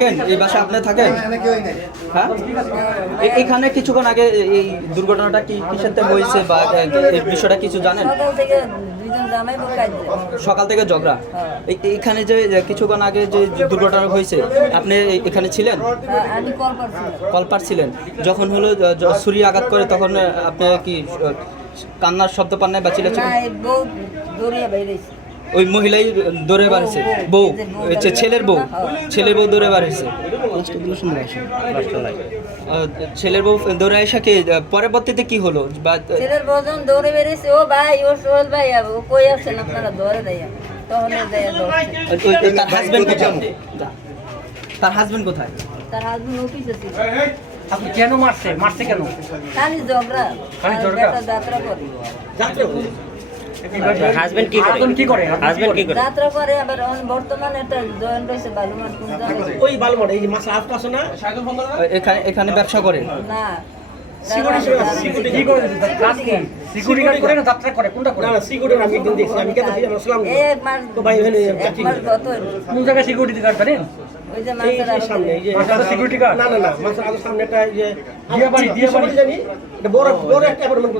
এই বাসায় আপনি থাকেন? হ্যাঁ, এখানে কিছুক্ষণ আগে এই দুর্ঘটনাটা কিসের হয়েছে বা এই বিষয়টা কিছু জানেন? সকাল থেকে ঝগড়া। এখানে যে কিছুক্ষণ আগে যে দুর্ঘটনা হয়েছে আপনি এখানে ছিলেন? আমি কলপার ছিলেন। যখন হলো ছুরি আঘাত করে তখন আপনি কি কান্নার শব্দ পান নাই বা চিল্লাচিল্লি? ওই মহিলাই দৌড়ে বাড়িছে, বউ ছেলের বউ দৌড়ে বাড়িছে। ছেলের বউ দৌড়ে আসা কি পরবর্তীতে কি হলো? বা ছেলের বউ যখন দৌড়ে বেরিয়েছে, ও ভাই ও সোহেল ভাই ও কই আছেন আপনারা ধরে দেয় তখন তার হাজবেন্ড কোথায়? তার হাজবেন্ড কোথায়? তার হাজবেন্ড অফিসে ছিল। আপনি কেন মারছে কেন? খালি ঝগড়া, যাত্রা করে। হাজবেন্ড কি করে? যাত্রা করে আবার বর্তমানে একটা জয়েন্ট হয়েছে বালুমাঠ কোন জায়গায়? ওই বালুমাঠ এই যে মাসলা আসছে না এখানে ব্যবসা করে না সিকিউরিটি কি করে? সিকিউরিটি গার্ড করে না যাত্রা করে? কোনটা করে? না সিকিউরিটি আমি একদিন দেখছি, আমি কেটে আমরা সালাম এক মাস তো ভাই ওখানে গত কোন জায়গায় সিকিউরিটি গার্ড জানেন? ওই যে এই যে সামনে এই যে সিকিউরিটি গার্ড না মাসলা সামনে একটা এই যে দিয়া বাড়ি জানি এটা বড় একটা অ্যাপার্টমেন্ট